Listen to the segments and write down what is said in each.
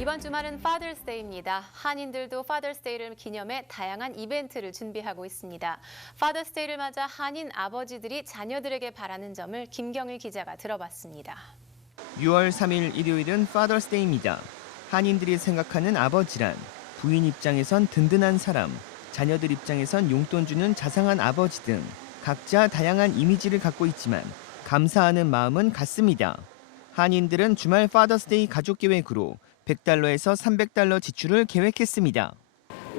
이번 주말은 Father's Day입니다. 한인들도 Father's Day를 기념해 다양한 이벤트를 준비하고 있습니다. Father's Day를 맞아 한인 아버지들이 자녀들에게 바라는 점을 김경일 기자가 들어봤습니다. 6월 3일 일요일은 Father's Day입니다. 한인들이 생각하는 아버지란 부인 입장에선 든든한 사람, 자녀들 입장에선 용돈 주는 자상한 아버지 등 각자 다양한 이미지를 갖고 있지만 감사하는 마음은 같습니다. 한인들은 주말 Day 가족 계획으로 100달러에서 300달러 지출을 계획했습니다.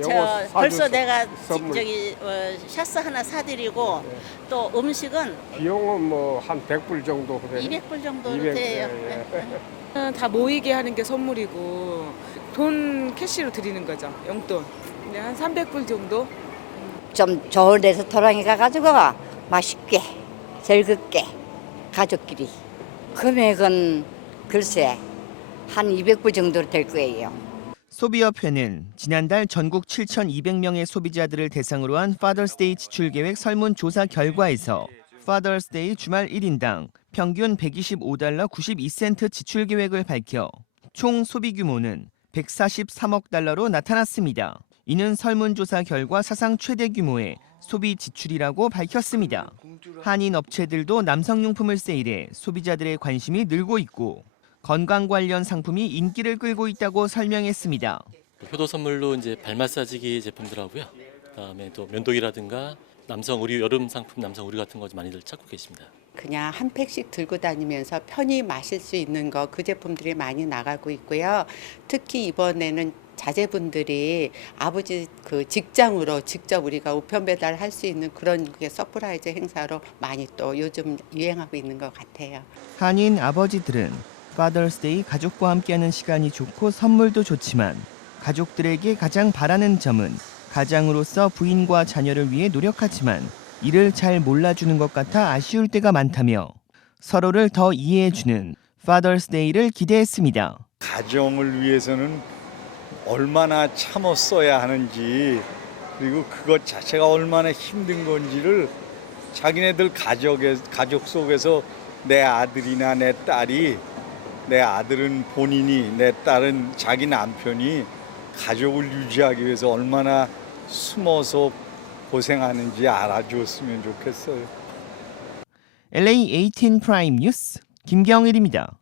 저 벌써 내가. 저기 어, 샤스 하나 사드리고 또 음식은 비용은 뭐 한 100불 정도 그래요. 200불 정도 200, 돼요. 예, 예. 네. 다 모이게 하는 게 선물이고 돈 캐시로 드리는 거죠 용돈 근데 한 300불 정도 좀 좋은 레스토랑에 가가지고 맛있게 즐겁게 가족끼리 금액은 글쎄 한 200불 정도 될 거예요. 소비협회는 지난달 전국 7,200명의 소비자들을 대상으로 한 Day 지출 계획 설문 조사 결과에서 Father's Day 주말 1인당 평균 125달러 92센트 지출 계획을 밝혀 총 소비 규모는 143억 달러로 나타났습니다. 이는 설문조사 결과 사상 최대 규모의 소비 지출이라고 밝혔습니다. 한인 업체들도 남성용품을 세일해 소비자들의 관심이 늘고 있고 건강 관련 상품이 인기를 끌고 있다고 설명했습니다. 효도 선물로 이제 발 마사지기 제품들하고요. 그다음에 또 면도기라든가 남성 의류 여름 상품 남성 의류 같은 거 많이들 찾고 계십니다. 그냥 한 팩씩 들고 다니면서 편히 마실 수 있는 거 그 제품들이 많이 나가고 있고요. 특히 이번에는 자제분들이 아버지 그 직장으로 직접 우리가 우편 배달할 수 있는 그런 게 서프라이즈 행사로 많이 또 요즘 유행하고 있는 것 같아요. 한인 아버지들은 Day 가족과 함께하는 시간이 좋고 선물도 좋지만 가족들에게 가장 바라는 점은 가장으로서 부인과 자녀를 위해 노력하지만 이를 잘 몰라주는 것 같아 아쉬울 때가 많다며 서로를 더 이해해주는 Day를 기대했습니다. 가정을 위해서는 얼마나 참았어야 하는지 그리고 그것 자체가 얼마나 힘든 건지를 자기네들 가족에, 가족 속에서 내 아들이나 내 딸이 내 아들은 본인이 내 딸은 자기 남편이 가족을 유지하기 위해서 얼마나 숨어서 고생하는지 알아줬으면 좋겠어요. LA 18 프라임 뉴스 김경일입니다.